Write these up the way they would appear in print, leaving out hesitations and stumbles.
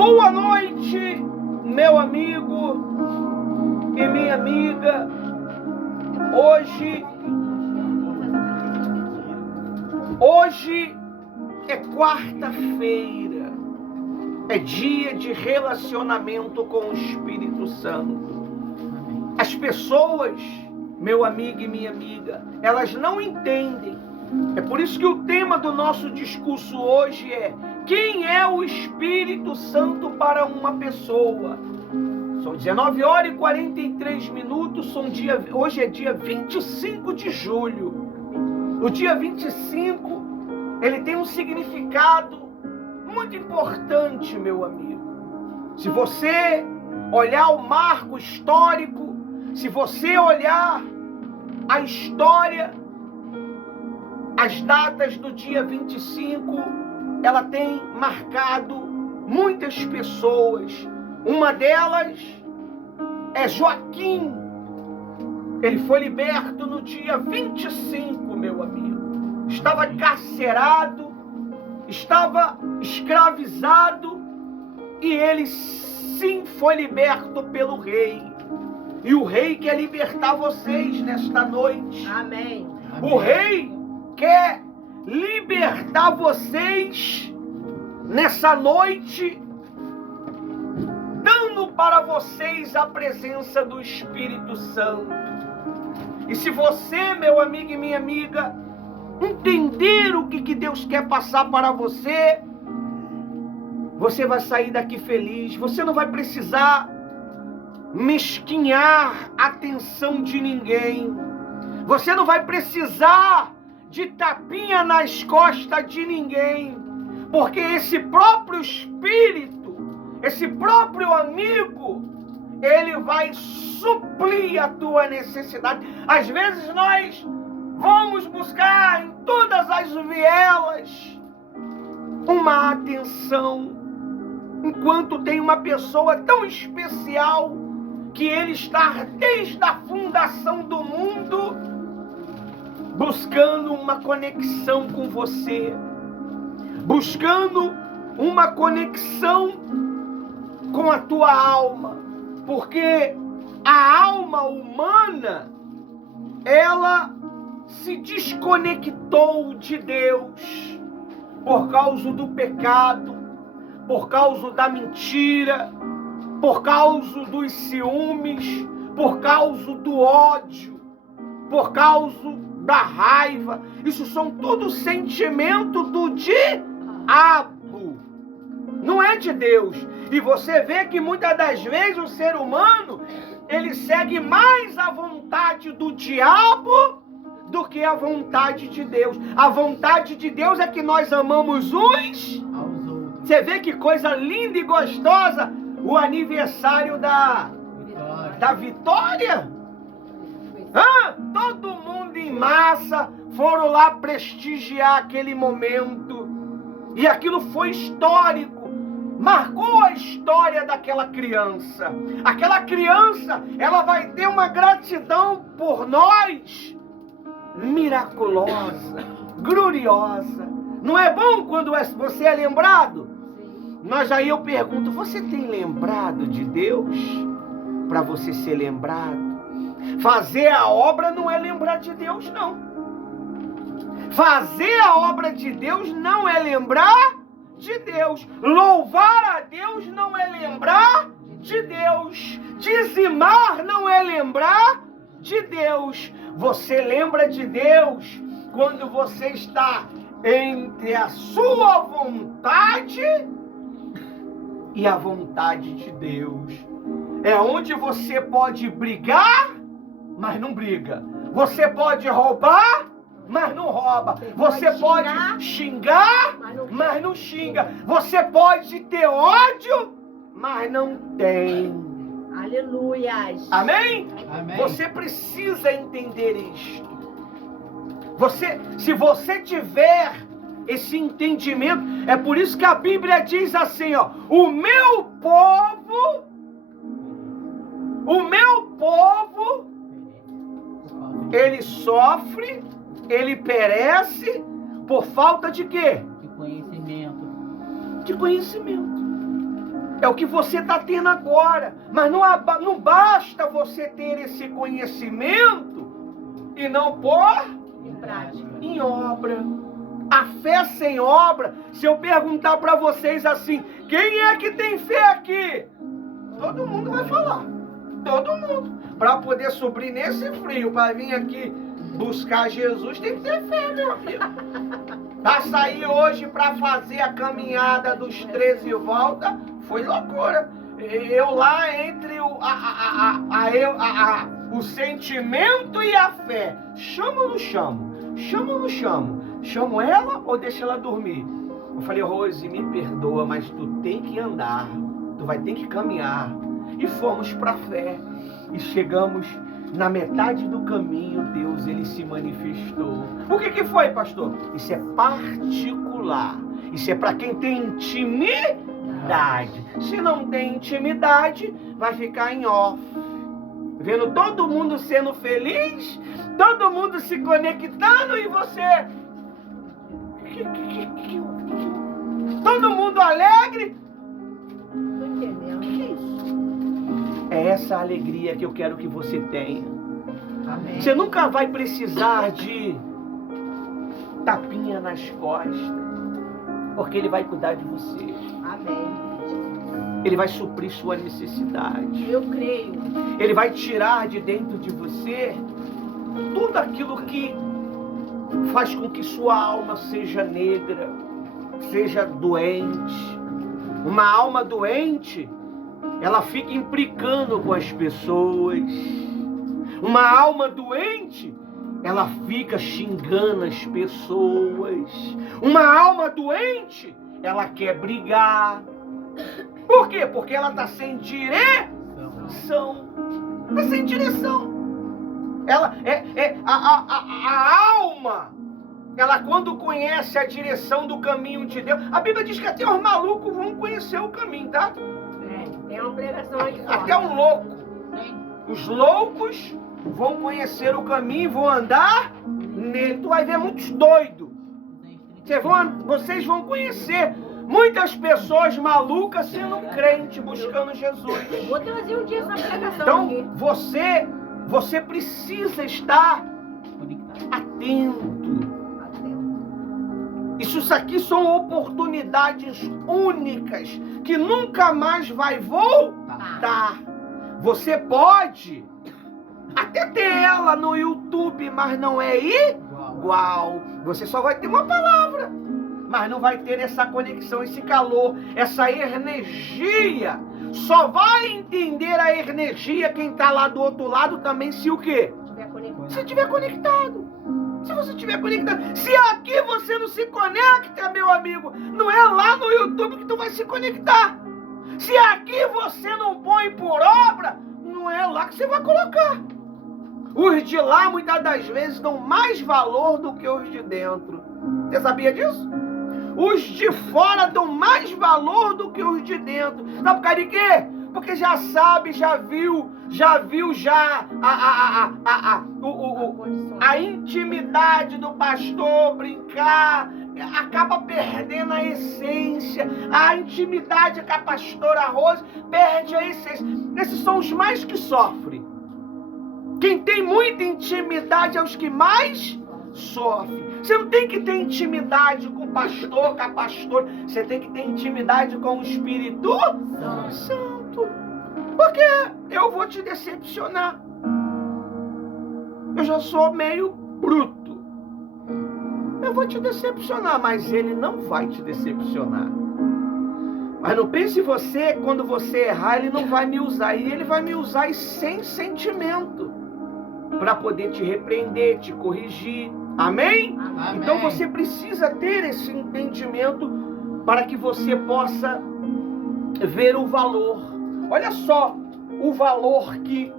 Boa noite, meu amigo e minha amiga. Hoje é quarta-feira, é dia de relacionamento com o Espírito Santo. As pessoas, meu amigo e minha amiga, elas não entendem. É por isso que o tema do nosso discurso hoje é: quem é o Espírito Santo para uma pessoa? São 19 horas e 43 minutos, hoje é dia 25 de julho. O dia 25, ele tem um significado muito importante, meu amigo. Se você olhar o marco histórico, se você olhar a história, as datas do dia 25, ela tem marcado muitas pessoas. Uma delas é Joaquim. Ele foi liberto no dia 25, meu amigo. Estava carcerado, estava escravizado, e ele sim foi liberto pelo rei. E o rei quer libertar vocês nesta noite. Amém. O rei quer libertar vocês nessa noite, dando para vocês a presença do Espírito Santo. E se você, meu amigo e minha amiga, entender o que Deus quer passar para você, você vai sair daqui feliz. Você não vai precisar mesquinhar a atenção de ninguém. Você não vai precisar de tapinha nas costas de ninguém, porque esse próprio Espírito, esse próprio amigo, ele vai suprir a tua necessidade. Às vezes nós vamos buscar em todas as vielas uma atenção, enquanto tem uma pessoa tão especial que ele está desde a fundação do mundo buscando uma conexão com você, buscando uma conexão com a tua alma, porque a alma humana, ela se desconectou de Deus por causa do pecado, por causa da mentira, por causa dos ciúmes, por causa do ódio, por causa da raiva. Isso são tudo sentimento do diabo, não é de Deus. E você vê que muitas das vezes o ser humano, ele segue mais a vontade do diabo do que a vontade de Deus. A vontade de Deus é que nós amamos uns aos outros. Você vê que coisa linda e gostosa o aniversário da Vitória. Todo mundo em massa foram lá prestigiar aquele momento, e aquilo foi histórico, marcou a história daquela criança. Aquela criança, ela vai ter uma gratidão por nós miraculosa, gloriosa. Não é bom quando você é lembrado? Mas aí eu pergunto: você tem lembrado de Deus para você ser lembrado? Fazer a obra não é lembrar de Deus, não. Fazer a obra de Deus não é lembrar de Deus. Louvar a Deus não é lembrar de Deus. Dizimar não é lembrar de Deus. Você lembra de Deus quando você está entre a sua vontade e a vontade de Deus. É onde você pode brigar, mas não briga. Você pode roubar, mas não rouba. Você pode xingar, mas não xinga. Você pode ter ódio, mas não tem. Aleluias. Amém? Amém. Você precisa entender isto. Se você tiver esse entendimento, é por isso que a Bíblia diz assim, ó: o meu povo, ele sofre, ele perece por falta de quê? De conhecimento. De conhecimento. É o que você está tendo agora. Mas não basta você ter esse conhecimento e não pôr Em prática. em obra. A fé sem obra, se eu perguntar para vocês assim, quem é que tem fé aqui? Todo mundo vai falar. Todo mundo. Para poder subir nesse frio, para vir aqui buscar Jesus, tem que ter fé, meu amigo. Para sair hoje para fazer a caminhada dos 13 voltas, foi loucura. Eu lá entre o sentimento e a fé. Chamo ou não chamo? Chamo ou não chamo? Chamo ela ou deixo ela dormir? Eu falei, Rose, me perdoa, mas tu tem que andar. Tu vai ter que caminhar. E fomos para a fé. E chegamos na metade do caminho, Deus, ele se manifestou. O que foi, pastor? Isso é particular. Isso é para quem tem intimidade. Se não tem intimidade, vai ficar em off. Vendo todo mundo sendo feliz, todo mundo se conectando e você... Todo mundo alegre. Não entendendo. Que é isso? É essa alegria que eu quero que você tenha. Amém. Você nunca vai precisar de tapinha nas costas, porque Ele vai cuidar de você. Amém. Ele vai suprir sua necessidade. Eu creio. Ele vai tirar de dentro de você tudo aquilo que faz com que sua alma seja negra, seja doente. Uma alma doente, ela fica implicando com as pessoas. Uma alma doente, ela fica xingando as pessoas. Uma alma doente, ela quer brigar. Por quê? Porque ela está sem direção. Está sem direção. Ela a alma, ela quando conhece a direção do caminho de Deus, a Bíblia diz que até os malucos vão conhecer o caminho, tá? Tem uma pregação aí. Até um louco. Os loucos vão conhecer o caminho, vão andar nele. Tu vai ver muitos doidos. Vocês vão conhecer muitas pessoas malucas sendo crente, buscando Jesus. Vou trazer um dia essa pregação Então, aqui. você precisa estar atento. Isso aqui são oportunidades únicas que nunca mais vai voltar. Você pode até ter ela no YouTube, mas não é igual. Você só vai ter uma palavra, mas não vai ter essa conexão, esse calor, essa energia. Só vai entender a energia quem está lá do outro lado também, se o quê? Se estiver conectado. Se você estiver conectado. Se aqui você não se conecta, meu amigo, não é lá no YouTube que tu vai se conectar. Se aqui você não põe por obra, não é lá que você vai colocar. Os de lá, muitas das vezes, dão mais valor do que os de dentro. Você sabia disso? Os de fora dão mais valor do que os de dentro. Sabe por causa de quê? Porque já sabe, já viu a intimidade do pastor brincar, acaba perdendo a essência. A intimidade com a pastora Rose perde a essência. Esses são os mais que sofrem. Quem tem muita intimidade é os que mais sofrem. Você não tem que ter intimidade com o pastor, com a pastora. Você tem que ter intimidade com o Espírito Santo. Porque eu vou te decepcionar. Eu já sou meio bruto. Eu vou te decepcionar, mas ele não vai te decepcionar. Mas não pense você, quando você errar, ele não vai me usar. E ele vai me usar sem sentimento, para poder te repreender, te corrigir. Amém? Amém? Então você precisa ter esse entendimento para que você possa ver o valor. Olha só o valor que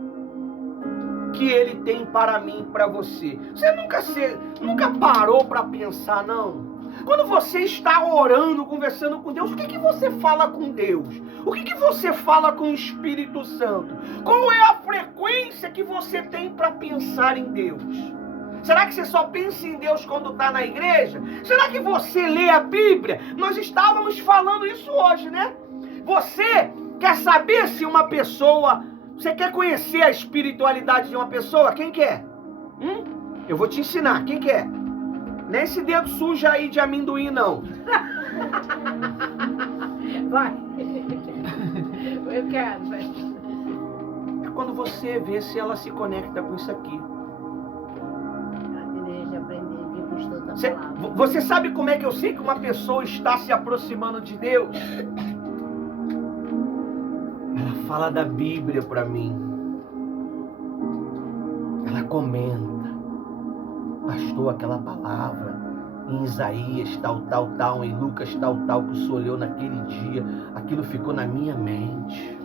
ele tem para mim, para você. Você nunca parou para pensar, não? Quando você está orando, conversando com Deus, o que você fala com Deus? O que você fala com o Espírito Santo? Qual é a frequência que você tem para pensar em Deus? Será que você só pensa em Deus quando está na igreja? Será que você lê a Bíblia? Nós estávamos falando isso hoje, né? Você quer saber se uma pessoa... Você quer conhecer a espiritualidade de uma pessoa? Quem quer? Eu vou te ensinar. Quem quer? Não é esse dedo sujo aí de amendoim, não. Vai. Eu quero. Vai. É quando você vê se ela se conecta com isso aqui. A igreja aprender de custou da palavra. Você sabe como é que eu sei que uma pessoa está se aproximando de Deus? Ela fala da Bíblia para mim. Ela comenta. Pastor, aquela palavra em Isaías, tal, em Lucas, tal, que o senhor olhou naquele dia, aquilo ficou na minha mente.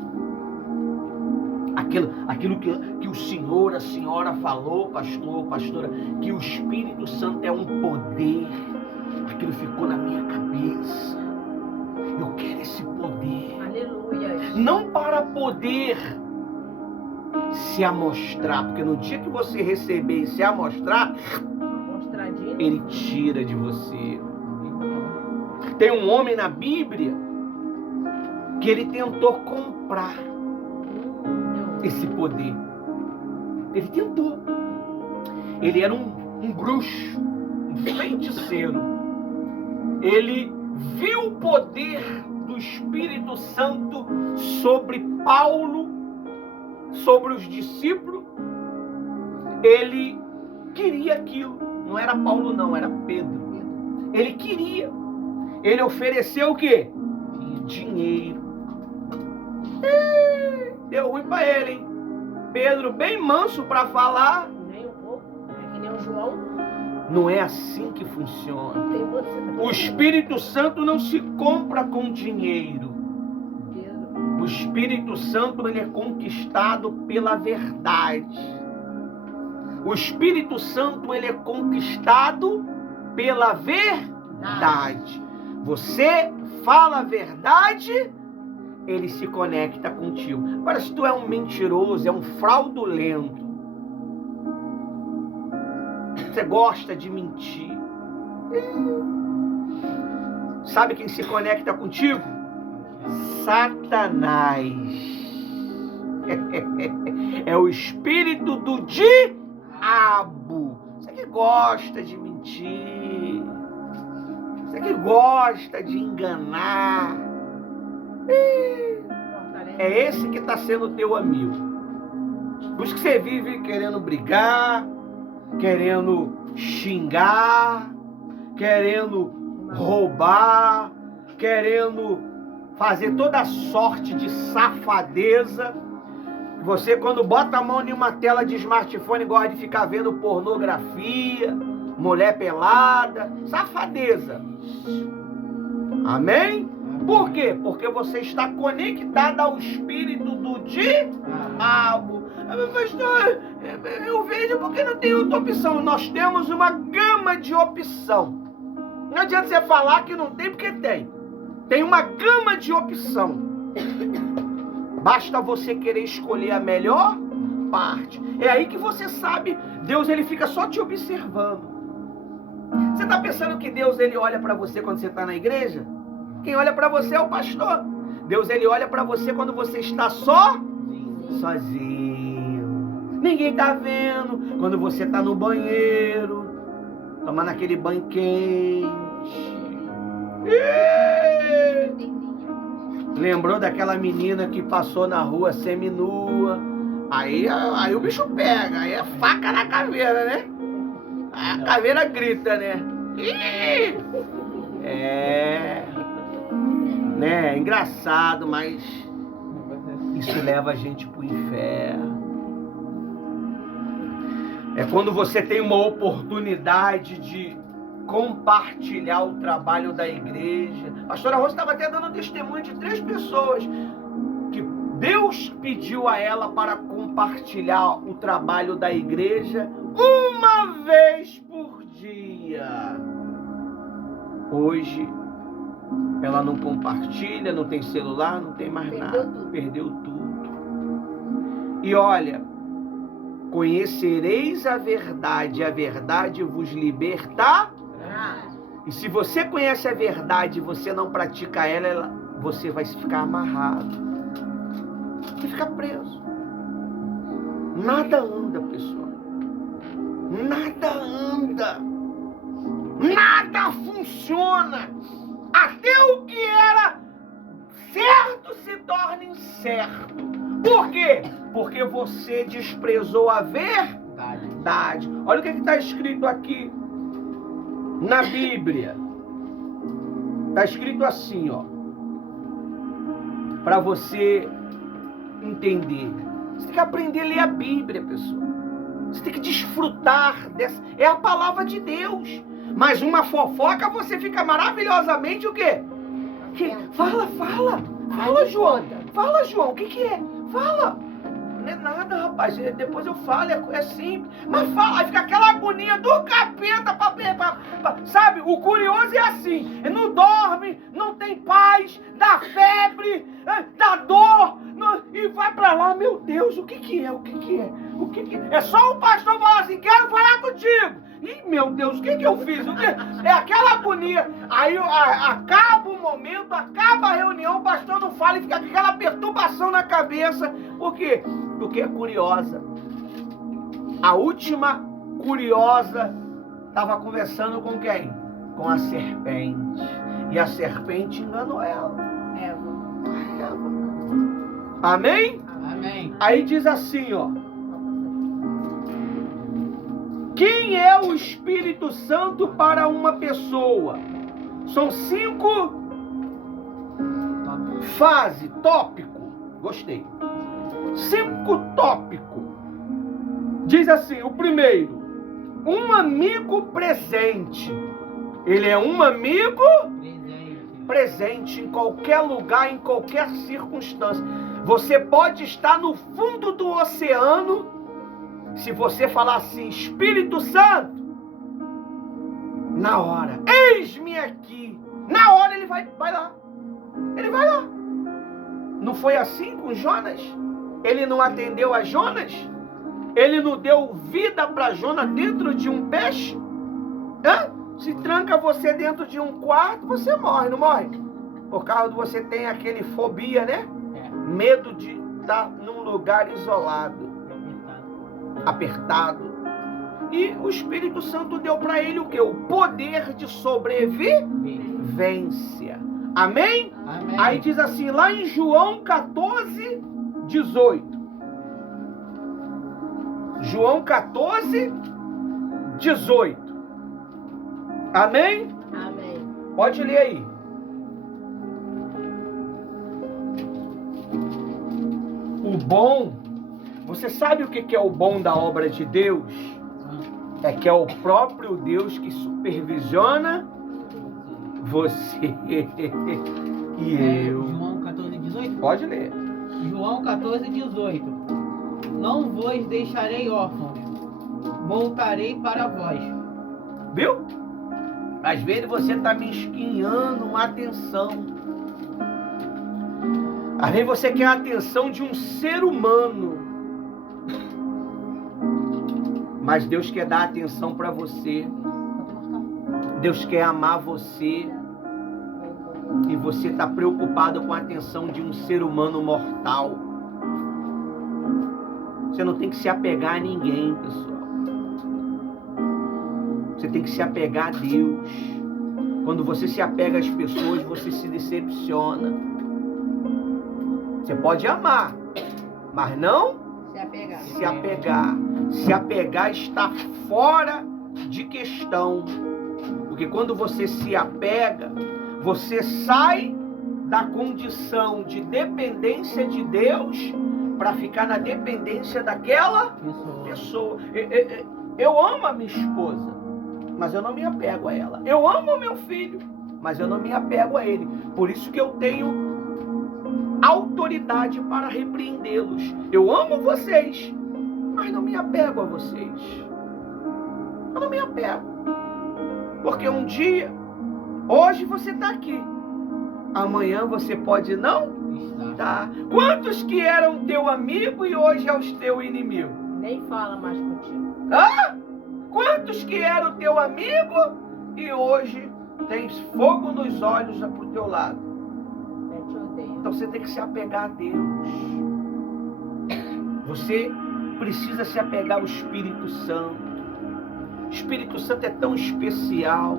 Aquilo que o senhor, a senhora falou, pastor, pastora, que o Espírito Santo é um poder, aquilo ficou na minha cabeça. Eu quero esse poder. Aleluia. Não para poder se amostrar, porque no dia que você receber e se amostrar, ele tira de você. Tem um homem na Bíblia que ele tentou comprar esse poder. Ele tentou. Ele era um bruxo, um feiticeiro. Ele viu o poder do Espírito Santo sobre Paulo, sobre os discípulos. Ele queria aquilo. Não era Paulo não, era Pedro. Ele queria. Ele ofereceu o quê? Dinheiro. Deu ruim pra ele, hein? Pedro bem manso para falar. Nem um pouco. É que nem o João. Não é assim que funciona. O Espírito Santo não se compra com dinheiro. O Espírito Santo, ele é conquistado pela verdade. O Espírito Santo, ele é conquistado pela verdade. Você fala a verdade, ele se conecta contigo. Agora, se tu é um mentiroso, é um fraudulento, você gosta de mentir, sabe quem se conecta contigo? Satanás. É o espírito do diabo. Você que gosta de mentir, você que gosta de enganar, é esse que está sendo teu amigo. Por isso que você vive querendo brigar, querendo xingar, querendo roubar, querendo fazer toda sorte de safadeza. Você, quando bota a mão em uma tela de smartphone, gosta de ficar vendo pornografia, mulher pelada, safadeza. Amém? Por quê? Porque você está conectado ao espírito do diabo. Pastor, eu vejo porque não tem outra opção. Nós temos uma gama de opção. Não adianta você falar que não tem, porque tem. Tem uma gama de opção. Basta você querer escolher a melhor parte. É aí que você sabe, Deus ele fica só te observando. Você está pensando que Deus ele olha para você quando você está na igreja? Quem olha para você é o pastor. Deus ele olha para você quando você está sozinho. Ninguém está vendo. Quando você está no banheiro, tomando aquele banho quente. Lembrou daquela menina que passou na rua seminua? Aí o bicho pega, aí é faca na caveira, né? Aí a caveira grita, né? É engraçado, mas isso leva a gente pro inferno. É quando você tem uma oportunidade de compartilhar o trabalho da igreja. A pastora Rosa estava até dando testemunho de 3 pessoas que Deus pediu a ela para compartilhar o trabalho da igreja uma vez por dia. Hoje ela não compartilha, não tem celular, não tem mais nada. Perdeu tudo. E olha, conhecereis a verdade vos libertará. E se você conhece a verdade e você não pratica ela, você vai ficar amarrado e ficar preso. Nada anda, pessoal. Nada anda. Nada funciona. Até o que era certo se torna incerto. Por quê? Porque você desprezou a verdade. Olha o que está escrito aqui na Bíblia. Está escrito assim, ó. Para você entender. Você tem que aprender a ler a Bíblia, pessoal. Você tem que desfrutar dessa. É a palavra de Deus. Mas uma fofoca você fica maravilhosamente o quê? Fala, João. Fala, João. O que é? Fala. Não é nada, rapaz. Depois eu falo, é simples. Mas fala, aí fica aquela agonia do capeta sabe? O curioso é assim. Não dorme, não tem paz, dá febre, dá dor, e vai pra lá. Meu Deus, o que é? É só o pastor falar assim, quero falar contigo. Ih, meu Deus, o que eu fiz? É aquela agonia. Aí acaba o momento, acaba a reunião, o pastor não fala e fica com aquela perturbação na cabeça. Por quê? Porque é curiosa. A última curiosa estava conversando com quem? Com a serpente. E a serpente enganou ela. Eva. Amém? Amém. Aí diz assim, ó. Quem é o Espírito Santo para uma pessoa? São 5 fases, tópico. Gostei. 5 tópicos. Diz assim, o primeiro, um amigo presente. Ele é um amigo presente em qualquer lugar, em qualquer circunstância. Você pode estar no fundo do oceano. Se você falar assim, Espírito Santo, na hora, eis-me aqui. Na hora ele vai lá. Ele vai lá. Não foi assim com Jonas? Ele não atendeu a Jonas? Ele não deu vida para Jonas dentro de um peixe? Se tranca você dentro de um quarto, você morre, não morre? Por causa de você tem aquele fobia, né? Medo de estar num lugar isolado. Apertado. E o Espírito Santo deu para ele o quê? O poder de sobrevivência. Amém? Amém? Aí diz assim, lá em João 14, 18. João 14, 18. Amém? Amém. Pode ler aí. O bom... Você sabe o que é o bom da obra de Deus? É que é o próprio Deus que supervisiona você e eu. João 14, 18? Pode ler. João 14, 18. Não vos deixarei órfãos, voltarei para vós. Viu? Às vezes você está me esquinhando uma atenção. Às vezes você quer a atenção de um ser humano. Mas Deus quer dar atenção para você. Deus quer amar você. E você está preocupado com a atenção de um ser humano mortal. Você não tem que se apegar a ninguém, pessoal. Você tem que se apegar a Deus. Quando você se apega às pessoas, você se decepciona. Você pode amar, mas não se apegar. Se apegar está fora de questão. Porque quando você se apega, você sai da condição de dependência de Deus para ficar na dependência daquela pessoa. Eu amo a minha esposa, mas eu não me apego a ela. Eu amo o meu filho, mas eu não me apego a ele. Por isso que eu tenho autoridade para repreendê-los. Eu amo vocês, mas não me apego a vocês. Eu não me apego. Porque um dia, hoje você está aqui, amanhã você pode não estar. Quantos que eram teu amigo e hoje é o teu inimigo? Nem fala mais contigo. Quantos que eram teu amigo e hoje tens fogo nos olhos para o teu lado? te odeia. Então você tem que se apegar a Deus. Você precisa se apegar ao Espírito Santo. O Espírito Santo é tão especial.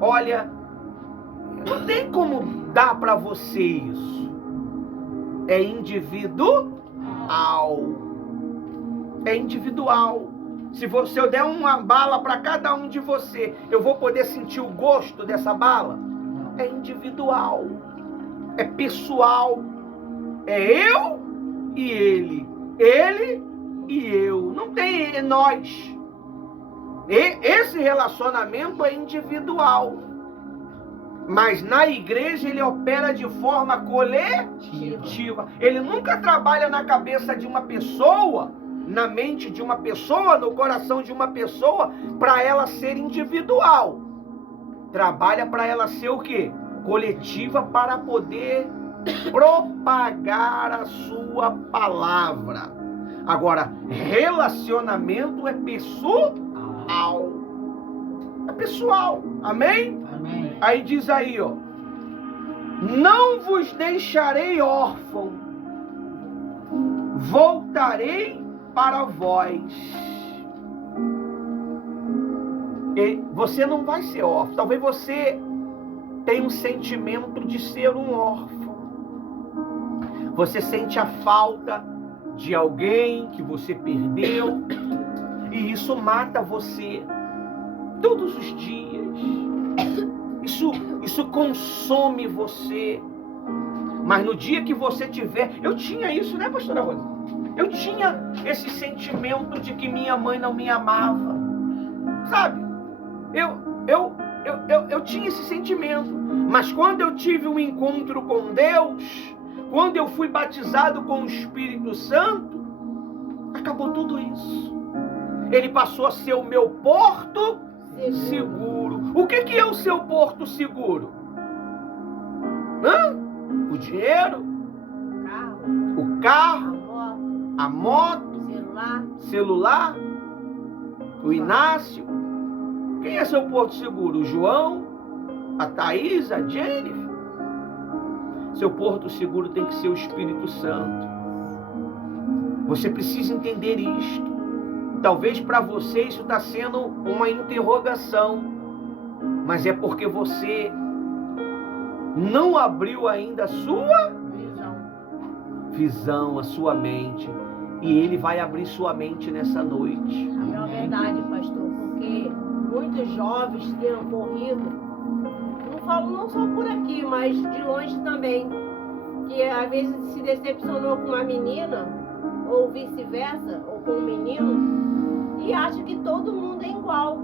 Olha, não tem como dar para você isso. É individual. É individual. Se eu der uma bala para cada um de você, eu vou poder sentir o gosto dessa bala? É individual. É pessoal. É eu e ele. Ele e eu. Não tem nós. Esse relacionamento é individual. Mas na igreja ele opera de forma coletiva. Ele nunca trabalha na cabeça de uma pessoa, na mente de uma pessoa, no coração de uma pessoa, para ela ser individual. Trabalha para ela ser o quê? Coletiva, para poder propagar a sua palavra. Agora, relacionamento é pessoal. É pessoal. Amém? Amém. Aí diz aí, ó. Não vos deixarei órfão. Voltarei para vós. E você não vai ser órfão. Talvez você tenha um sentimento de ser um órfão. Você sente a falta de alguém que você perdeu. E isso mata você todos os dias. Isso consome você. Mas no dia que você tiver... Eu tinha isso, né, pastora Rosa? Eu tinha esse sentimento de que minha mãe não me amava. Sabe? Eu tinha esse sentimento. Mas quando eu tive um encontro com Deus, quando eu fui batizado com o Espírito Santo, acabou tudo isso. Ele passou a ser o meu porto seguro. O que é o seu porto seguro? O dinheiro? O carro? A moto? Celular? O Inácio? Quem é seu porto seguro? O João? A Thaís? A Jennifer? Seu porto seguro tem que ser o Espírito Santo. Você precisa entender isto. Talvez para você isso está sendo uma interrogação, mas é porque você não abriu ainda a sua visão, a sua mente, e Ele vai abrir sua mente nessa noite. É verdade, pastor, porque muitos jovens têm morrido, não falo não só por aqui, mas de longe também, que às vezes se decepcionou com uma menina, ou vice-versa, ou com um menino, e acha que todo mundo é igual,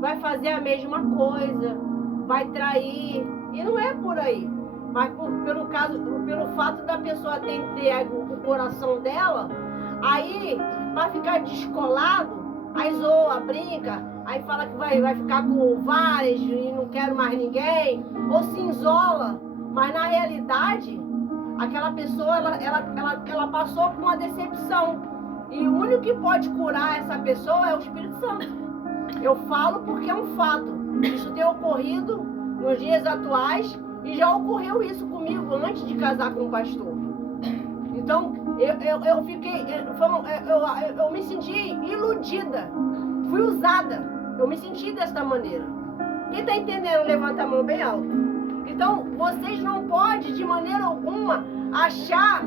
vai fazer a mesma coisa, vai trair, e não é por aí. Mas pelo fato da pessoa ter o coração dela, aí vai ficar descolado, aí zoa, brinca, aí fala que vai ficar com vários e não quero mais ninguém, ou se isola, mas na realidade aquela pessoa ela passou por uma decepção. E o único que pode curar essa pessoa é o Espírito Santo. Eu falo porque é um fato. Isso tem ocorrido nos dias atuais e já ocorreu isso comigo antes de casar com o pastor. Então, eu me senti iludida. Fui usada. Eu me senti desta maneira. Quem está entendendo, levanta a mão bem alto. Então, vocês não podem, de maneira alguma, achar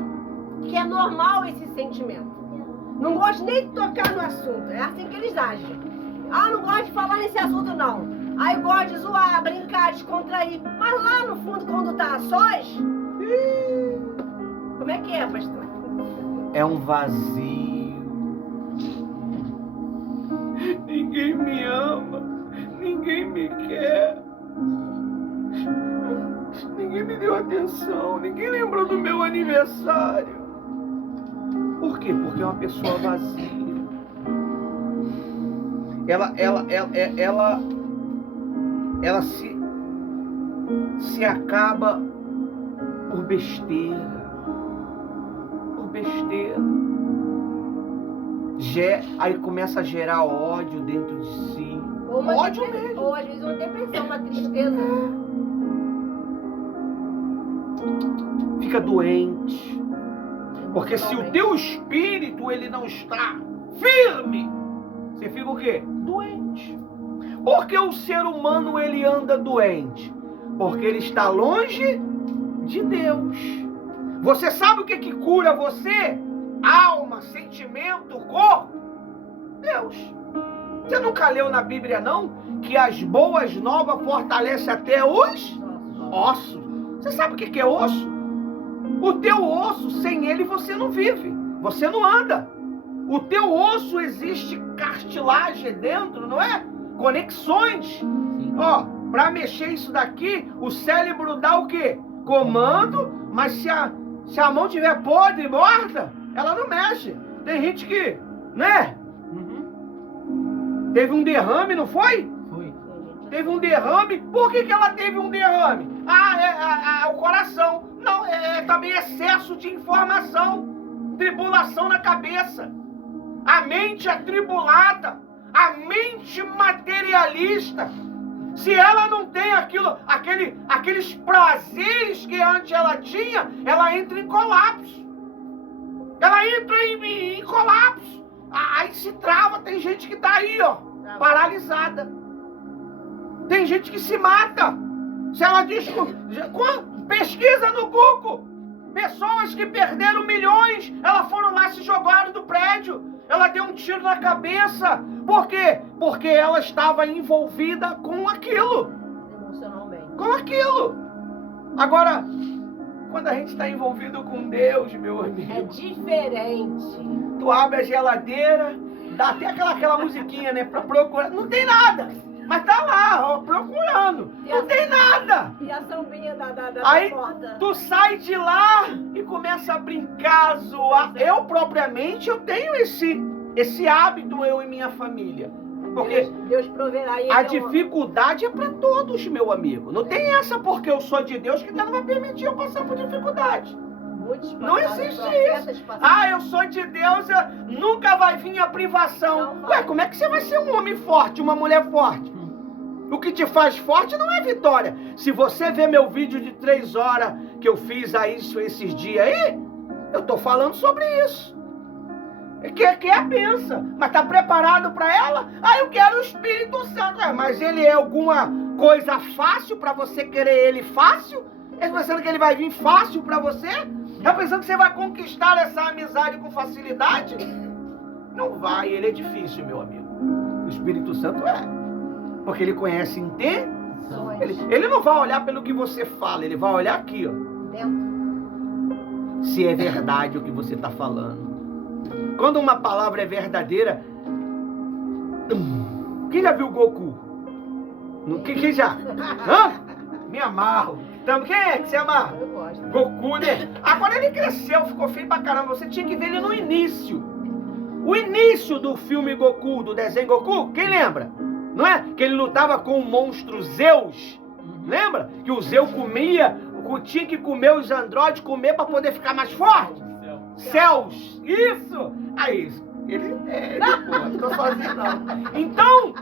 que é normal esse sentimento. Não gosto nem de tocar no assunto. É assim que eles agem. Não gosto de falar nesse assunto, não. Aí gosto de zoar, brincar, descontrair. Mas lá no fundo, quando tá a sós... Como é que é, pastor? É um vazio. Ninguém me ama. Ninguém me quer. Ninguém me deu atenção. Ninguém lembrou do meu aniversário. Por quê? Porque é uma pessoa vazia. Ela se acaba por besteira. Por besteira. Aí começa a gerar ódio dentro de si. Ódio mesmo. Ou às vezes uma depressão, uma tristeza. fica doente. Porque se o teu espírito ele não está firme, você fica o quê? Doente. Por que o ser humano ele anda doente? Porque ele está longe de Deus. Você sabe o que cura você? Alma, sentimento, corpo? Deus. Você nunca leu na Bíblia não? Que as boas novas fortalecem até os ossos. Você sabe o que é osso? O teu osso, sem ele você não vive. Você não anda. O teu osso existe cartilagem dentro, não é? Conexões. Ó, para mexer isso daqui, o cérebro dá o quê? Comando, mas se a mão tiver podre, morta, ela não mexe. Tem gente que, né? Teve um derrame, não foi? Foi. Teve um derrame. Por que ela teve um derrame? O coração. Não, é também excesso de informação. Tribulação na cabeça. A mente atribulada. A mente materialista. Se ela não tem aqueles prazeres que antes ela tinha, ela entra em colapso. Ela entra em colapso. Aí se trava. Tem gente que tá aí, ó, paralisada. Tem gente que se mata. Se ela diz... Pesquisa no Google. Pessoas que perderam milhões, elas foram lá, se jogaram do prédio. Ela deu um tiro na cabeça. Por quê? Porque ela estava envolvida com aquilo. Emocionalmente. Com aquilo. Agora, quando a gente está envolvido com Deus, meu amigo... É diferente. Tu abre a geladeira, dá até aquela musiquinha, né? Pra procurar. Não tem nada. Mas tá lá, ó, procurando. Não tem nada. E a sombrinha da Aí porta? tu sai de lá e começa a brincar, zoar. Eu propriamente, eu tenho esse hábito, eu e minha família. Porque Deus proverá. E a dificuldade é para todos, meu amigo. Não tem essa porque eu sou de Deus que Deus não vai permitir eu passar por dificuldade. Não existe isso. Eu sou de Deus, nunca vai vir a privação. Não vai. Ué, como é que você vai ser um homem forte, uma mulher forte? O que te faz forte não é vitória. Se você ver meu vídeo de 3 horas que eu fiz aí esses dias aí, eu tô falando sobre isso. Que é a benção. Mas tá preparado para ela? Eu quero o Espírito Santo. Mas ele é alguma coisa fácil para você querer ele fácil? É pensando que ele vai vir fácil para você? É pensando que você vai conquistar essa amizade com facilidade? Não vai, ele é difícil, meu amigo. O Espírito Santo é. Porque ele conhece ele não vai olhar pelo que você fala, ele vai olhar aqui, ó. Dentro. Se é verdade o que você está falando. Quando uma palavra é verdadeira... Quem já viu Goku? Quem já? Hã? Me amarro. Então, quem é que você amarra? Eu gosto. Goku, né? Agora ele cresceu, ficou feio pra caramba. Você tinha que ver ele no início. O início do filme Goku, do desenho Goku, quem lembra? Não é? Que ele lutava com o monstro Zeus. Lembra? Que o Zeus comia, tinha que comer os androides, comer pra poder ficar mais forte. Céus. Isso. Aí, não tô sozinho não. Então,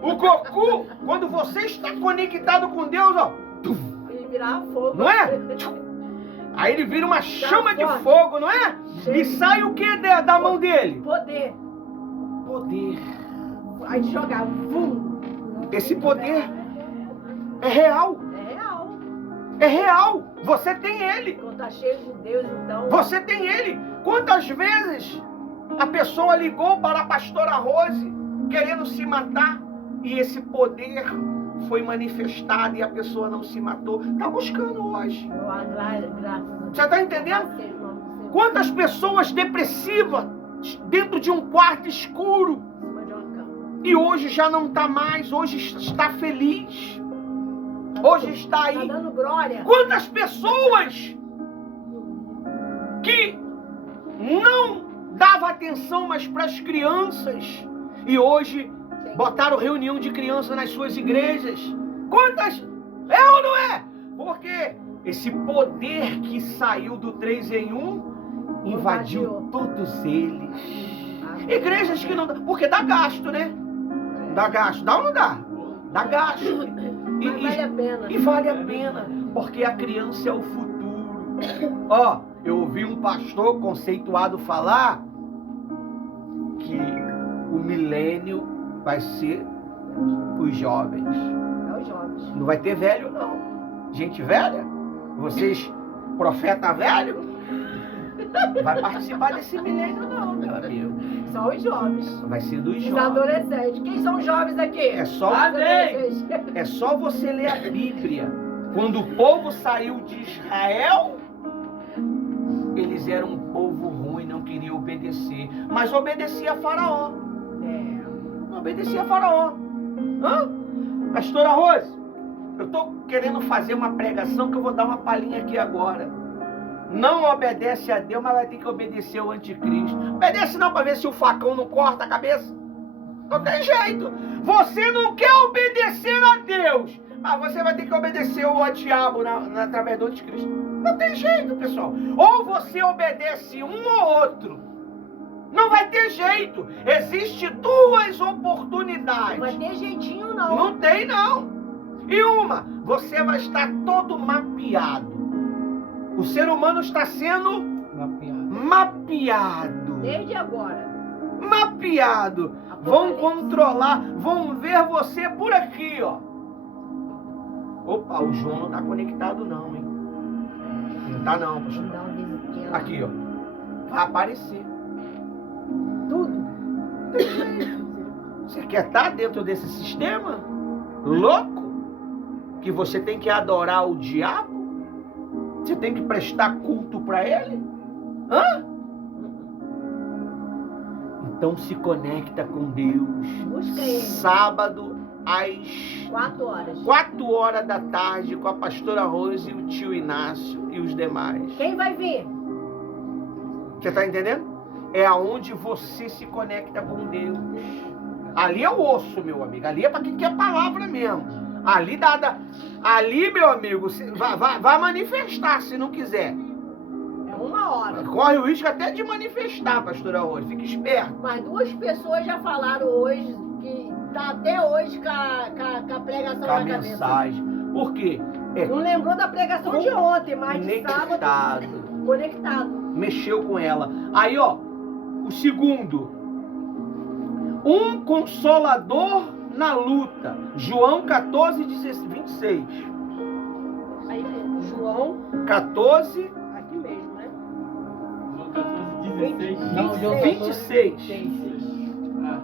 o Goku, quando você está conectado com Deus, ó. Ele virava fogo. Não é? Aí ele vira uma chama de fogo, não é? E sai o que da mão dele? Poder. Aí jogava. Esse poder é real. É real. É real. Você tem ele. Quando tá cheio de Deus, então... Você tem ele. Quantas vezes a pessoa ligou para a pastora Rose querendo se matar e esse poder foi manifestado e a pessoa não se matou? Está buscando hoje. Você está entendendo? Quantas pessoas depressivas dentro de um quarto escuro e hoje já não está mais, hoje está feliz. Hoje está aí. Está dando glória. Quantas pessoas que não davam atenção mais para as crianças e hoje botaram reunião de crianças nas suas igrejas? Quantas? É ou não é? Porque esse poder que saiu do 3 em 1 invadiu todos eles. Igrejas que não dá, porque dá gasto, né? Dá gasto, dá ou não dá? Dá gasto. Mas vale a pena. E vale a pena, porque a criança é o futuro. Ó, eu ouvi um pastor conceituado falar que o milênio vai ser os jovens. É os jovens. Não vai ter velho, não. Gente velha? Vocês, profeta velho? Vai participar desse milênio, não, meu amigo. São os jovens. Vai ser dos Os jovens. adolescentes. Quem são os jovens aqui? É só, Os adolescentes. é só você ler a Bíblia. Quando o povo saiu de Israel, eles eram um povo ruim, não queriam obedecer. Mas obedecia a Faraó. Obedecia a Faraó. Hã? Pastora Rose, eu estou querendo fazer uma pregação que eu vou dar uma palhinha aqui agora. Não obedece a Deus, mas vai ter que obedecer ao anticristo. Obedece não para ver se o facão não corta a cabeça. Não tem jeito. Você não quer obedecer a Deus, mas você vai ter que obedecer ao diabo através do anticristo. Não tem jeito, pessoal. Ou você obedece um ou outro. Não vai ter jeito. Existem duas oportunidades. Não vai ter jeitinho, não. Não tem, não. E uma, você vai estar todo mapeado. O ser humano está sendo mapeado. Desde agora. Mapeado. Vão controlar, vão ver você por aqui, ó. Opa, o João não está conectado não, hein? Não tá não, pastor. Dá uma visitinha lá. Aqui, ó. Vai aparecer. Tudo. Você quer estar dentro desse sistema louco? Que você tem que adorar o diabo? Você tem que prestar culto para ele? Hã? Então se conecta com Deus. Busca ele. Sábado às 4 horas. 4 horas da tarde com a pastora Rose e o tio Inácio e os demais. Quem vai vir? Você está entendendo? É aonde você se conecta com Deus. Ali é o osso, meu amigo. Ali é para quem quer palavra mesmo. Ali, meu amigo, vai manifestar se não quiser. É 1 hora. Corre o risco até de manifestar, pastora Rose. Fique esperto. Mas 2 pessoas já falaram hoje que tá até hoje com a pregação Com a na cabeça. mensagem. Por quê? É Não lembrou da pregação de ontem, mas de sábado. conectado. Conectado. Mexeu com ela. Aí, ó, o segundo. Um consolador na luta. João 14, 26. Aí mesmo. João, 14, aqui mesmo, né? João 14, 16. Não, João 26. 26. Ah,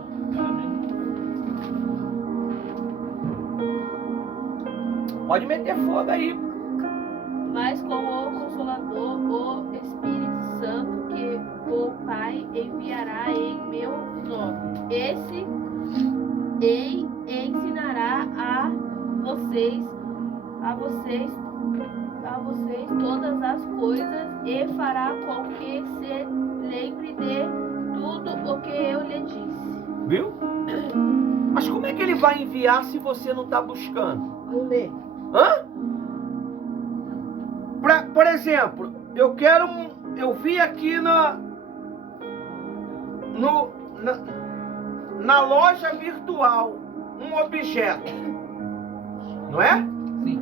Pode meter fogo aí. Mas com o Consolador, o Espírito Santo, que o Pai enviará em meu nome. Esse ensinará a vocês todas as coisas e fará com que se lembre de tudo o que eu lhe disse. Viu? Mas como é que ele vai enviar se você não está buscando? Vamos ler. Hã? Por exemplo, eu vi aqui na loja virtual um objeto, não é? Sim.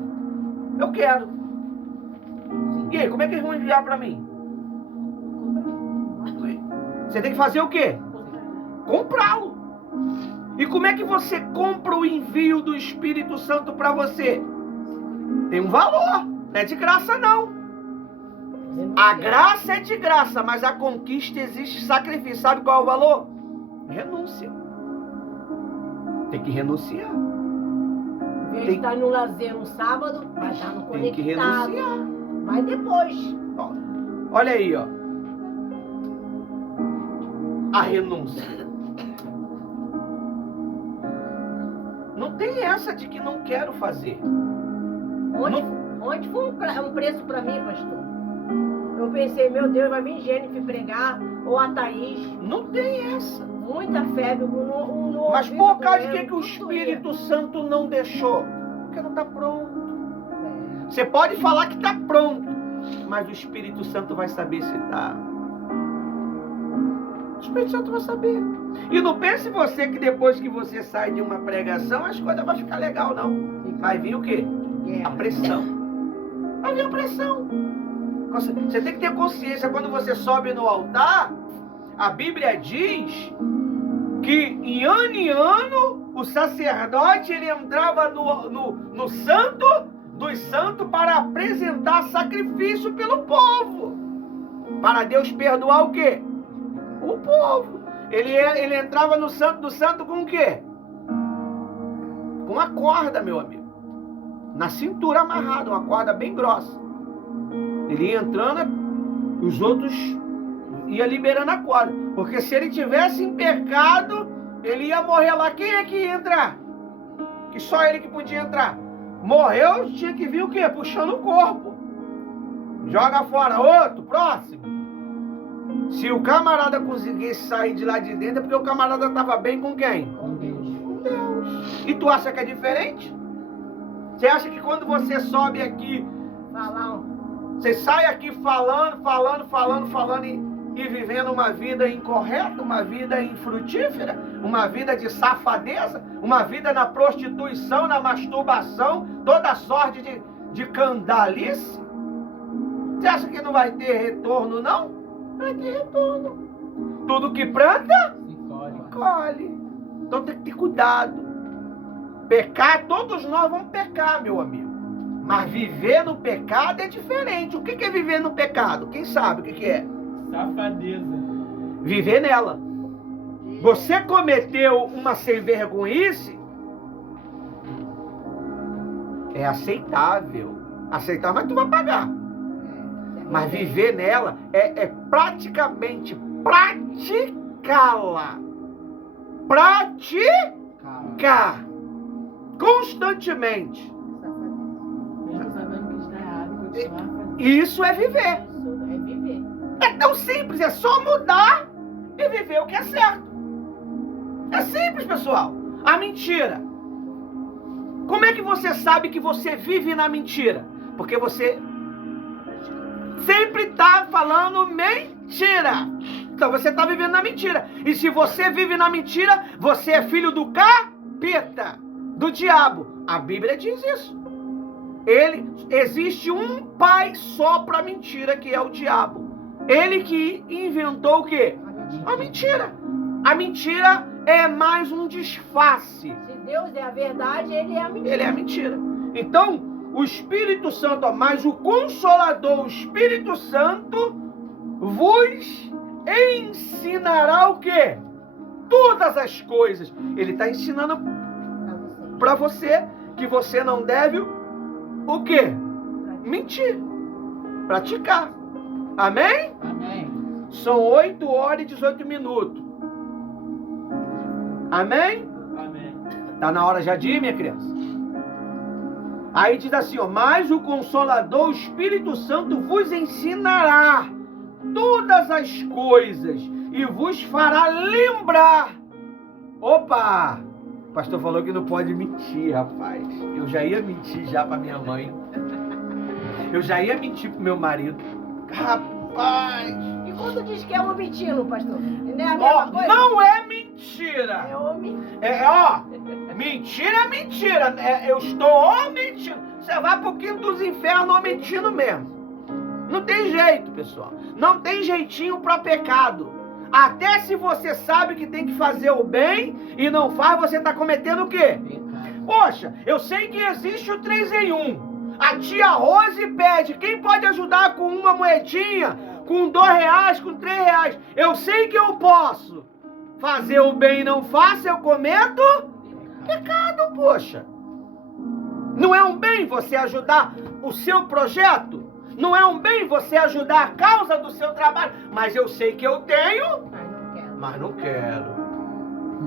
Eu quero. E aí, como é que eles vão enviar para mim? Você tem que fazer o quê? Comprá-lo. E como é que você compra o envio do Espírito Santo para você? Tem um valor. Não é de graça, não. A graça é de graça, mas a conquista existe sacrifício. Sabe qual é o valor? Renúncia. Tem que renunciar. Em vez de estar no lazer no sábado, vai estar no Tem que conectado. renunciar. Vai depois. Ó, olha aí, ó. A renúncia. Não tem essa de que não quero fazer. Ontem foi um preço pra mim, pastor. Eu pensei, meu Deus, vai vir Jennifer pregar, ou a Thaís. Não tem essa. Muita febre. Mas por causa de que o Espírito Santo não deixou? Porque não está pronto. Você pode falar que está pronto, mas o Espírito Santo vai saber se está. O Espírito Santo vai saber. E não pense você que depois que você sai de uma pregação, as coisas vão ficar legal, não. Vai vir o quê? A pressão. Vai vir a pressão. Você tem que ter consciência, quando você sobe no altar, a Bíblia diz que em ano o sacerdote ele entrava no santo dos santos para apresentar sacrifício pelo povo. Para Deus perdoar o quê? O povo. Ele entrava no santo do santo com o quê? Com a corda, meu amigo. Na cintura amarrada, uma corda bem grossa. Ele ia entrando, os outros ia liberando a corda. Porque se ele tivesse em pecado, ele ia morrer lá. Quem é que ia entrar? Que só ele que podia entrar. Morreu, tinha que vir o quê? Puxando o corpo. Joga fora. Outro, próximo. Se o camarada conseguisse sair de lá de dentro, é porque o camarada estava bem com quem? Com Deus. Com Deus. E tu acha que é diferente? Você acha que quando você sobe aqui, você sai aqui falando e vivendo uma vida incorreta, uma vida infrutífera, uma vida de safadeza, uma vida na prostituição, na masturbação, toda sorte de candalice? Você acha que não vai ter retorno, não? Vai ter retorno. Tudo que planta, colhe. Então tem que ter cuidado. Pecar, todos nós vamos pecar, meu amigo. Mas viver no pecado é diferente. O que é viver no pecado? Quem sabe o que é? Safadeza. Viver nela. Você cometeu uma sem-vergonhice, é aceitável. Aceitável, mas tu vai pagar. Mas viver nela é praticamente praticá-la. Praticar. Constantemente. Mesmo sabendo que está errado e continuar fazendo. Isso é viver. É viver. É tão simples, é só mudar e viver o que é certo. É simples, pessoal. A mentira. Como é que você sabe que você vive na mentira? Porque você sempre está falando mentira. Então você está vivendo na mentira. E se você vive na mentira, você é filho do capeta, do diabo. A Bíblia diz isso. Existe um pai só para mentira, que é o diabo. Ele que inventou o quê? A mentira. A mentira é mais um disfarce. Se Deus é a verdade, ele é a mentira. Ele é a mentira. Então, o Espírito Santo, mas o Consolador, o Espírito Santo, vos ensinará o quê? Todas as coisas. Ele está ensinando para você que você não deve o quê? Mentir. Praticar. Amém? Amém. São 8 horas e 18 minutos. Amém? Amém. Tá na hora já de ir, minha criança? Aí diz assim, ó, mas o Consolador, o Espírito Santo, vos ensinará todas as coisas e vos fará lembrar. Opa! O pastor falou que não pode mentir, rapaz. Eu já ia mentir já pra minha mãe. Eu já ia mentir pro meu marido. Rapaz! E quando diz que é omitindo, pastor? Não é a Ó, mesma coisa? não é mentira. É omitindo. Mentira é mentira. Eu estou omitindo. Você vai pro quinto dos infernos omitindo mesmo. Não tem jeito, pessoal. Não tem jeitinho para pecado. Até se você sabe que tem que fazer o bem e não faz, você está cometendo o quê? Poxa, eu sei que existe o 3 em 1. A tia Rose pede, quem pode ajudar com uma moedinha, com R$2, com R$3? Eu sei que eu posso. Fazer o bem e não faço, eu cometo pecado, poxa. Não é um bem você ajudar o seu projeto? Não é um bem você ajudar a causa do seu trabalho? Mas eu sei que eu tenho, mas não quero.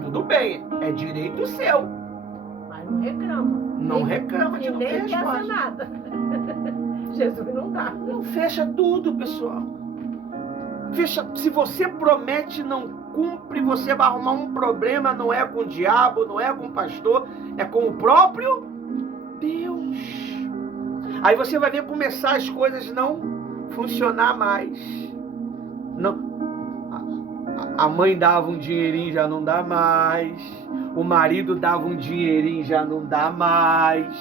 Tudo bem, é direito seu. Mas não reclama. Não reclama de não ter nem peça resposta. nada. Jesus não dá. Não fecha tudo, pessoal. Fecha. Se você promete, não cumpre, você vai arrumar um problema. Não é com o diabo, não é com o pastor, é com o próprio Deus. Aí você vai ver começar as coisas não funcionar mais. Não. A mãe dava um dinheirinho, já não dá mais. O marido dava um dinheirinho, já não dá mais.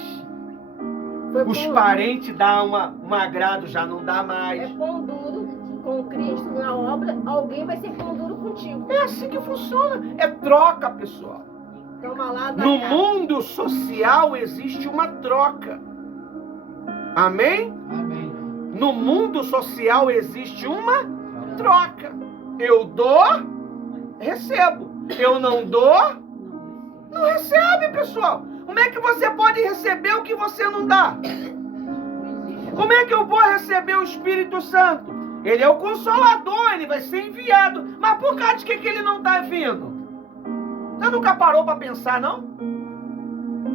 Os parentes dão um agrado, já não dá É mais. pão duro com Cristo na obra, alguém vai ser pão duro contigo. É assim que funciona. É troca, pessoal. Toma lá da No casa. mundo social existe uma troca. Amém? Amém. No mundo social existe uma troca. Eu dou, recebo. Eu não dou, não recebe, pessoal. Como é que você pode receber o que você não dá? Como é que eu vou receber o Espírito Santo? Ele é o Consolador, ele vai ser enviado. Mas por causa de que ele não está vindo? Você nunca parou para pensar, não?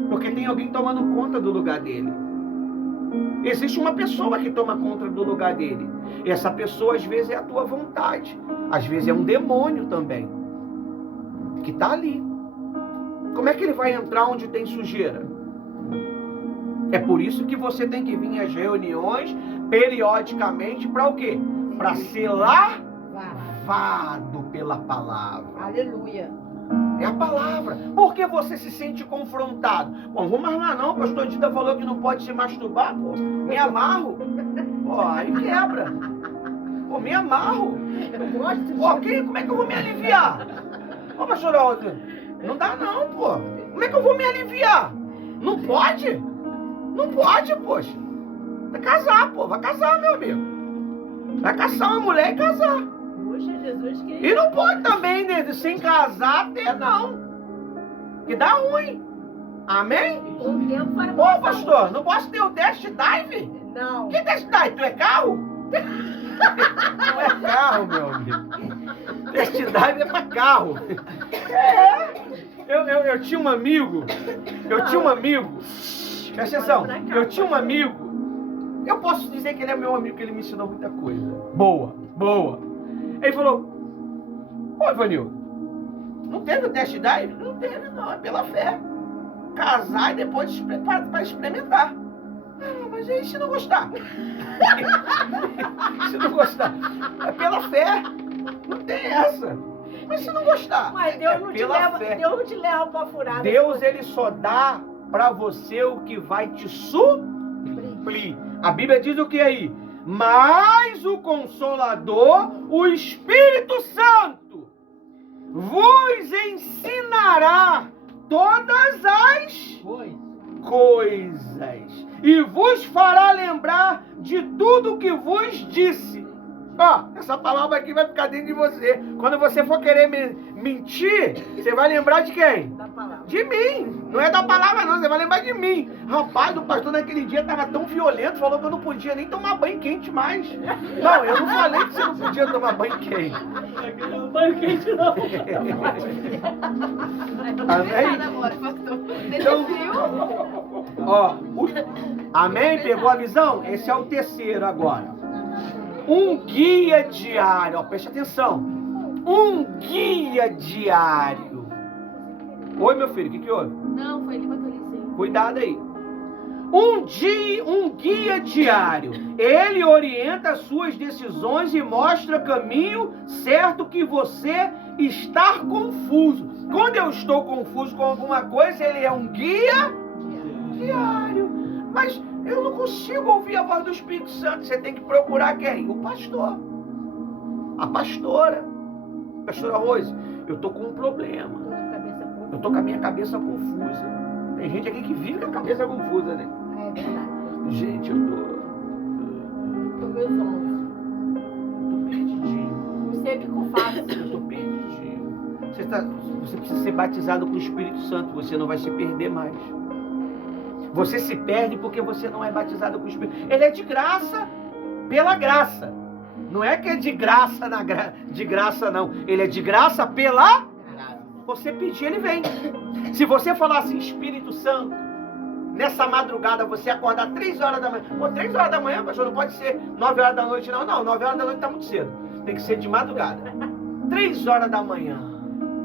Porque tem alguém tomando conta do lugar dele. Existe uma pessoa que toma conta do lugar dele. E essa pessoa às vezes é a tua vontade. Às vezes é um demônio também. Que está ali. Como é que ele vai entrar onde tem sujeira? É por isso que você tem que vir às reuniões periodicamente para o quê? Para ser lavado pela palavra. Aleluia. É a palavra. Por que você se sente confrontado? Bom, vamos mais lá não. O pastor Dida falou que não pode se masturbar, pô. Me amarro. Pô, aí quebra. Pô, me amarro. Eu gosto de... Pô, como é que eu vou me aliviar? Ô, pastor Aldo, não dá não, pô. Como é que eu vou me aliviar? Não pode? Não pode, poxa. Vai casar, pô. Vai casar, meu amigo. Vai caçar uma mulher e casar. Puxa, Jesus, que... E não pode também, né, sem casar, ter não. Que dá ruim. Amém? Um tempo para... Ô, pastor, não posso ter o test drive? Não. Que test drive? Tu é carro? Não é carro, meu amigo. Test drive é pra carro. Eu tinha um amigo. Presta atenção. Eu tinha um amigo. Eu posso dizer que ele é meu amigo, que ele me ensinou muita coisa. Boa. Ele falou: ô, Ivanil, não teve o test drive? Não teve, não. É pela fé. Casar e depois para experimentar. Ah, mas aí se não gostar? Se não gostar, é pela fé. Não tem essa. Mas se não gostar, Mas Deus não te pela leva, fé. Deus não te leva pra furar. Deus, ele só dá para você o que vai te suprir. A Bíblia diz o que aí? Mas o Consolador, o Espírito Santo, vos ensinará todas as coisas e vos fará lembrar de tudo que vos disse. Ó, essa palavra aqui vai ficar dentro de você. Quando você for querer mentir, você vai lembrar de quem? Da palavra. De mim. Não é da palavra não, você vai lembrar de mim. Rapaz, o pastor naquele dia estava tão violento, falou que eu não podia nem tomar banho quente mais. Não, eu não falei que você não podia tomar banho quente. Banho quente não. Amém? Agora, pastor. Então, ó, amém? Pegou a visão? Esse é o terceiro agora. Um guia diário, ó, preste atenção. Um guia diário. Oi, meu filho, o que houve? Não, foi ele que atualizei. Cuidado aí. Um guia diário. Ele orienta as suas decisões e mostra caminho certo que você está confuso. Quando eu estou confuso com alguma coisa, ele é um guia diário. Mas eu não consigo ouvir a voz do Espírito Santo. Você tem que procurar quem? O pastor. A pastora. Pastora Rose, eu tô com um problema. Eu tô com a minha cabeça confusa. Tem gente aqui que vive com a cabeça confusa, né? É verdade. Gente, eu Tô meus ombros. tô perdidinho. Não sei o que eu faço. Eu tô perdidinho. Você precisa ser batizado com o Espírito Santo. Você não vai se perder mais. Você se perde porque você não é batizado com o Espírito. Ele é de graça, pela graça. Não é que é de graça de graça, não. Ele é de graça pela... Você pedir, ele vem. Se você falar assim, Espírito Santo, nessa madrugada, você acordar 3 horas da manhã. Pô, 3 horas da manhã, pastor, não pode ser 9 horas da noite, não. Não, 9 horas da noite tá muito cedo. Tem que ser de madrugada. 3 horas da manhã.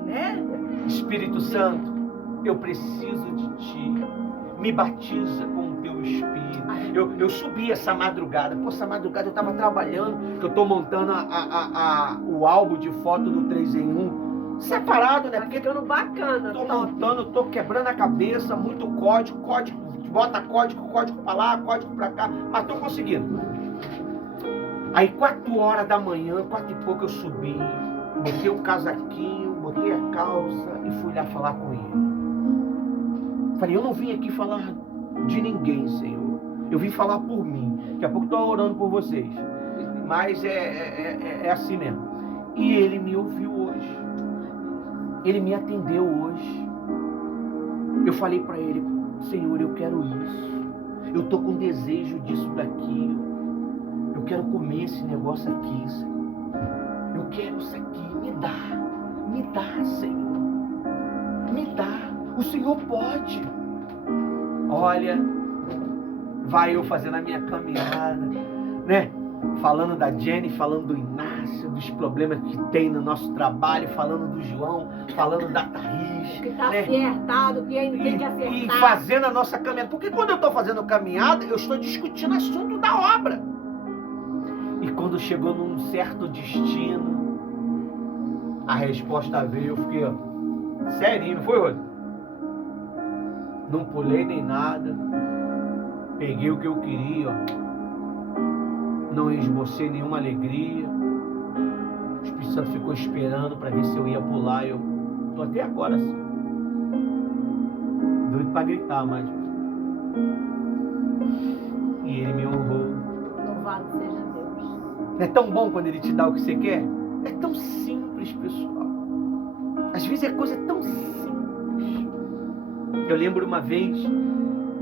Né? Espírito Santo, eu preciso de Ti. Me batiza com o Teu Espírito. Eu subi essa madrugada. Pô, essa madrugada eu estava trabalhando, que eu estou montando o álbum de foto do 3 em 1. Separado, né? Tá ficando bacana. Tô montando, tô quebrando a cabeça, muito código bota código pra lá, código pra cá, mas tô conseguindo. Aí 4 horas da manhã, 4 e pouco eu subi, botei o casaquinho, botei a calça e fui lá falar com ele. Falei, eu não vim aqui falar de ninguém, Senhor. Eu vim falar por mim. Daqui a pouco estou orando por vocês. Mas é assim mesmo. E ele me ouviu hoje. Ele me atendeu hoje. Eu falei para ele, Senhor, eu quero isso. Eu estou com desejo disso daqui. Eu quero comer esse negócio aqui, Senhor. Eu quero isso aqui. Me dá, Senhor. Me dá. O Senhor pode. Olha, vai eu fazendo a minha caminhada, né? Falando da Jenny, falando do Inácio, dos problemas que tem no nosso trabalho, falando do João, falando da Thaís. Que está né? acertado, que ainda tem que acertar. E fazendo a nossa caminhada. Porque quando eu estou fazendo caminhada, eu estou discutindo assunto da obra. E quando chegou num certo destino, a resposta veio, eu fiquei, ó, serinho, não foi, Rodrigo? Não pulei nem nada. Peguei o que eu queria, ó. Não esbocei nenhuma alegria. O Espírito Santo ficou esperando para ver se eu ia pular. Eu tô até agora assim. Doido para gritar, mas... E ele me honrou. Louvado seja Deus. Não é tão bom quando ele te dá o que você quer? É tão simples, pessoal. Às vezes é coisa tão simples. Eu lembro uma vez,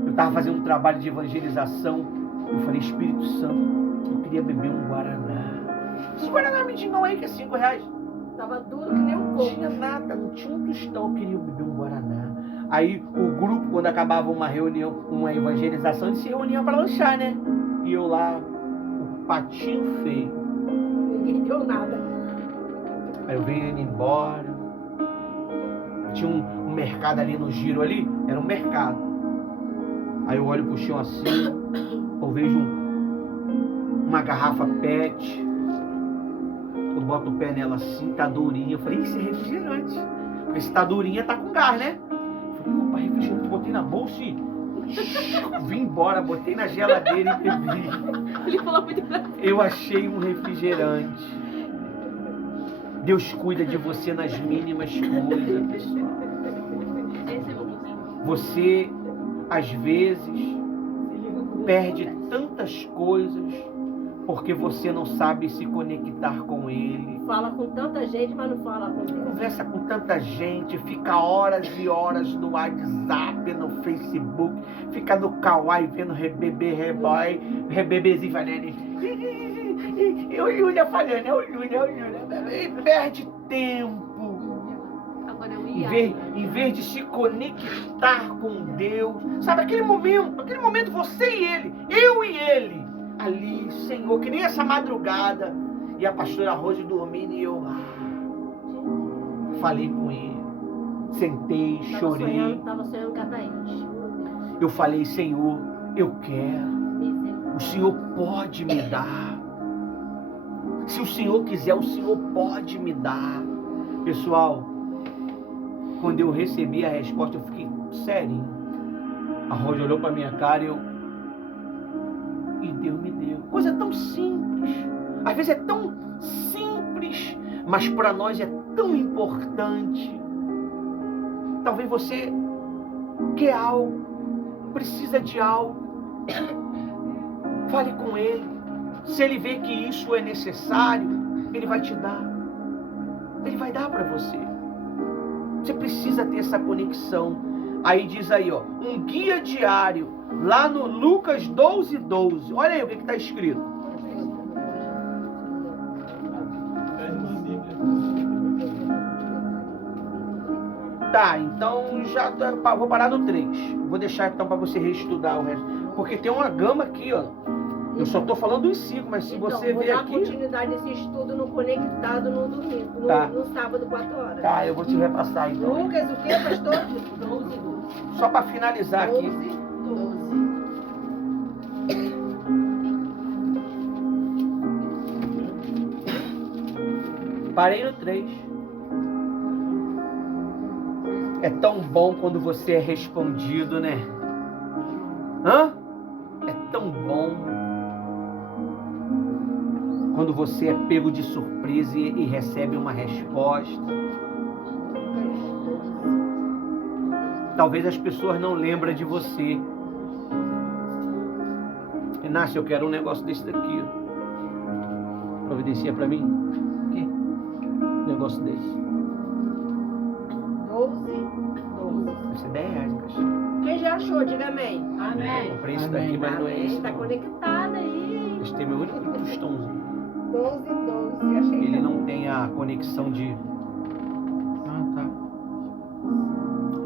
eu estava fazendo um trabalho de evangelização. Eu falei, Espírito Santo, eu queria beber um Guaraná. Esse Guaraná mendigão aí que é R$5. Tava duro que nem um Não coco. tinha nada, não tinha um tostão. Eu queria beber um Guaraná. Aí o grupo, quando acabava uma reunião, uma evangelização, eles se reuniam para lanchar, né? E eu lá, o patinho feio. Ninguém deu nada. Aí eu venho indo embora. Tinha um mercado ali no giro ali, era um mercado. Aí eu olho pro chão assim, eu vejo uma garrafa PET. Eu boto o pé nela assim, tá durinha. Eu falei, isso é refrigerante. Porque se tá durinha, tá com gás, né? Eu falei, opa, refrigerante, botei na bolsa e vim embora, botei na geladeira e bebi. Ele falou muito engraçado. Eu achei um refrigerante. Deus cuida de você nas mínimas coisas, pessoal. Esse é bonzinho. Você, às vezes, perde tantas coisas porque você não sabe se conectar com Ele. Fala com tanta gente, mas não fala com Deus. Conversa com tanta gente, fica horas e horas no WhatsApp, no Facebook, fica no Kawaii vendo rebebê, reboy, rebebezinho falando. E o Júlia falando, o Júlia. E perde tempo. Agora eu Em vez de se conectar com Deus. Sabe, aquele momento você e ele, eu e ele, ali, Senhor, que nem essa madrugada. E a pastora Rose dormindo e eu lá. Falei com ele. Sentei, chorei. Tava sonhando com a Thaís. Eu falei, Senhor, eu quero. Misericórdia. O Senhor pode me dar. Se o Senhor quiser, o Senhor pode me dar. Pessoal, quando eu recebi a resposta, eu fiquei serinho. A Rose olhou para minha cara e Deus me deu. Coisa tão simples. Às vezes é tão simples, mas para nós é tão importante. Talvez você quer algo, precisa de algo. Fale com Ele. Se Ele vê que isso é necessário, Ele vai te dar. Ele vai dar para você. Você precisa ter essa conexão. Aí diz aí, ó, um guia diário, lá no Lucas 12:12. Olha aí o que está escrito. Tá, então já vou parar no 3. Vou deixar então para você reestudar o resto. Porque tem uma gama aqui, ó. Eu só estou falando dos 5, mas se você vou ver dar aqui... continuidade nesse estudo no Conectado no domingo, Tá. no sábado, 4 horas. Tá, eu vou te repassar então. Lucas, o que, pastor? 12. Só para finalizar aqui. 12. Parei no 3. É tão bom quando você é respondido, né? É tão bom quando você é pego de surpresa e recebe uma resposta. Talvez as pessoas não lembrem de você. Inácio, eu quero um negócio desse daqui. Providencia pra mim. O quê? Um negócio desse. 12. Vai ser 10 reais, caixa. Quem já achou, diga amém. Amém. Comprei esse daqui, mas não é esse. Está conectado aí. Esse tem meu único tostãozinho. 12. Achei Ele não tem a conexão de... Ah, tá.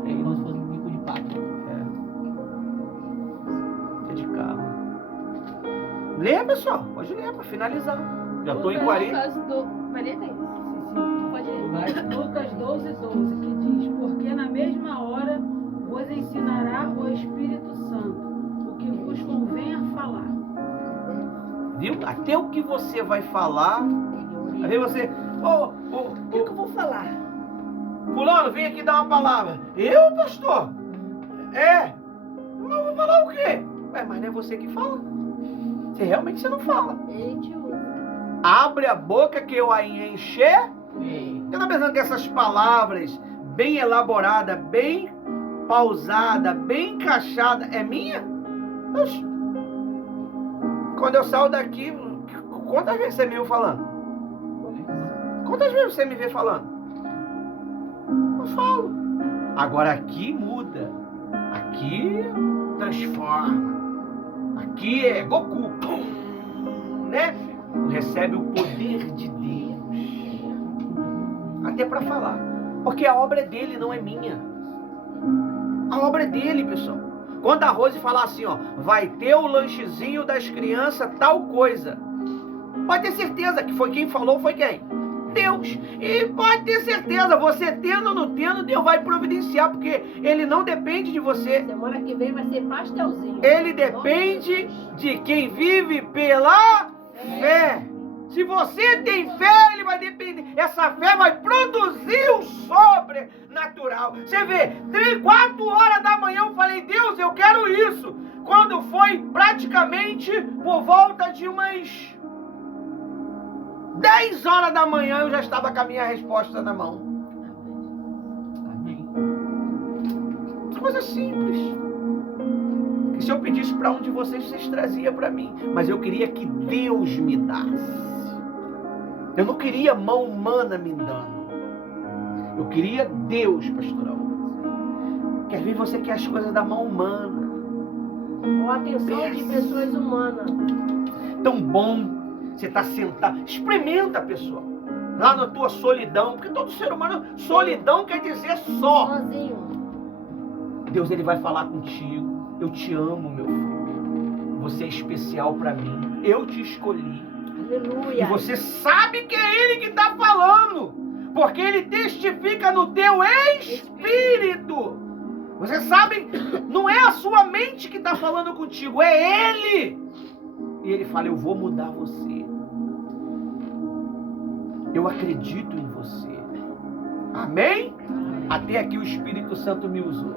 É como se fosse um bico de pato. É de carro. Lê, pessoal. Pode ler pra finalizar. Já tô em 40. Lucas 40 é isso? Pode ler. Vai, Lucas 12:12, que diz: porque na mesma hora vos ensinará o Espírito Santo o que vos convenha falar. Viu? Até o que você vai falar. Aí você... O que eu vou falar? Fulano, vem aqui dar uma palavra. Eu, pastor? Mas eu vou falar o quê? Ué, mas não é você que fala. Você não fala. Ele te usa. Abre a boca que eu a encher. Eu não pensando que essas palavras bem elaborada, bem pausada, bem encaixada, é minha? Oxi. Quando eu saio daqui, quantas vezes você me viu falando? Quantas vezes você me vê falando? Eu falo. Agora aqui muda. Aqui transforma. Aqui é Goku. Pum, né? Recebe o poder de Deus. Até para falar. Porque a obra é dele, não é minha. A obra é dele, pessoal. Quando a Rose falar assim, ó, vai ter o lanchezinho das crianças, tal coisa. Pode ter certeza que foi quem falou, foi quem? Deus. E pode ter certeza, você tendo ou não tendo, Deus vai providenciar, porque ele não depende de você. Semana que vem vai ser pastelzinho. Ele depende de quem vive pela fé. Se você tem fé, ele vai depender. Essa fé vai produzir o sobrenatural. Você vê, 3, 4 horas da manhã eu falei, Deus, eu quero isso. Quando foi praticamente por volta de umas 10 horas da manhã, eu já estava com a minha resposta na mão. Amém. Coisa simples. Que se eu pedisse para um de vocês, vocês traziam para mim. Mas eu queria que Deus me desse. Eu não queria mão humana me dando. Eu queria Deus, pastoral. Quer ver, você quer as coisas da mão humana. Com a atenção de pessoas humanas. Tão bom você estar sentado. Experimenta, pessoal. Lá na tua solidão. Porque todo ser humano, solidão quer dizer só. Sozinho. Deus, ele vai falar contigo. Eu te amo, meu filho. Você é especial para mim. Eu te escolhi. Aleluia. E você sabe que é ele que está falando. Porque ele testifica no teu espírito. Você sabe, não é a sua mente que está falando contigo, é ele. E ele fala, eu vou mudar você. Eu acredito em você. Amém? Até aqui o Espírito Santo me usou.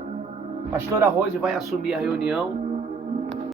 Pastora Rose vai assumir a reunião.